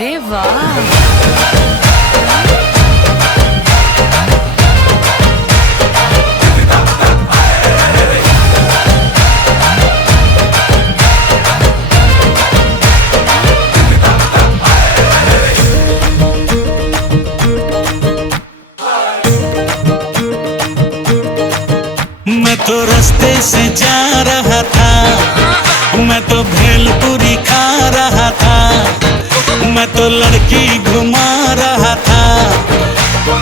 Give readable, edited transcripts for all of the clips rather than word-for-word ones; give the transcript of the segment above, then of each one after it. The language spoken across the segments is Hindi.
अरे वाह। मैं तो रास्ते से जा रहा था, मैं तो भेलपुरी खा रहा था, मैं तो लड़की घुमा रहा था।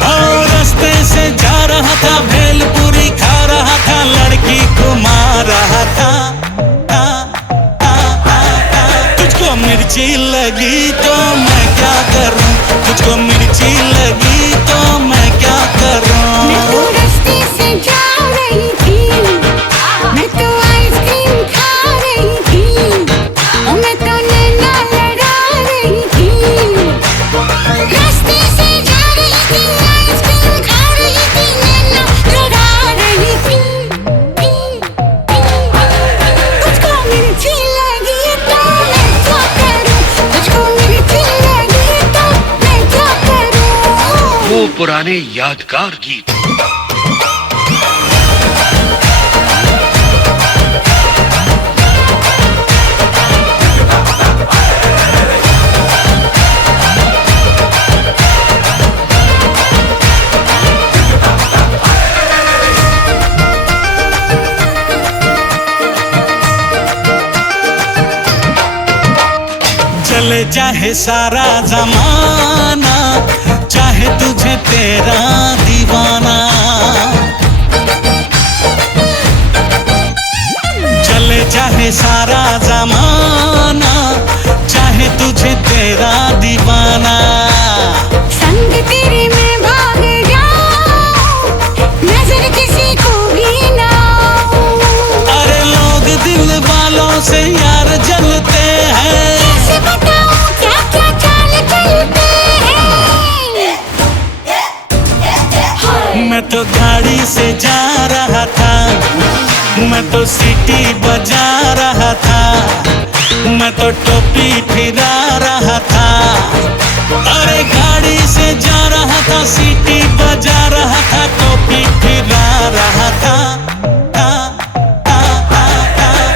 और रास्ते से जा रहा था, भेलपुरी खा रहा था, लड़की घुमा रहा था। तुझको मिर्ची लगी तो मैं क्या करूं, तुझको मिर्ची लगी तो मैं क्या करूं। मैं तो रास्ते से जा रही थी, मैं तो आइसक्रीम खा रही थी, मैं तो नैना लड़ा रही थी। रास्ते से जा रही थी, आइसक्रीम खा रही थी, नैना लड़ा रही थी। तुझको मिर्ची लगी तो मैं क्या करूं, तुझको मिर्ची लगी तो मैं क्या करूं। वो पुराने यादगार गीत। चले चाहे सारा जमाना, चाहे तुझे तेरा दीवाना। चले चाहे सारा जमाना, चाहे तुझे तेरा दीवाना। संग तेरे मैं भाग जाऊं, नजर किसी को भी ना। अरे लोग दिल वालों से यार जलते हैं, कैसे बताऊं क्या क्या चाल चलते हैं। मैं तो गाड़ी से जा रहा था, मैं तो सीटी बजा रहा था, मैं तो टोपी फिरा रहा था। अरे गाड़ी से जा रहा था, सीटी बजा रहा था, टोपी फिरा रहा था।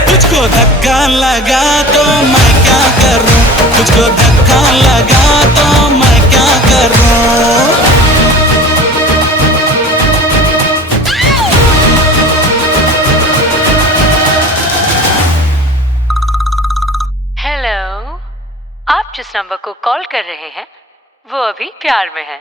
तुझको धक्का लगा तो मैं क्या करूं, तुझको धक्का लगा तो मैं क्या करूं। हेलो, आप जिस नंबर को कॉल कर रहे हैं वो अभी प्यार में है।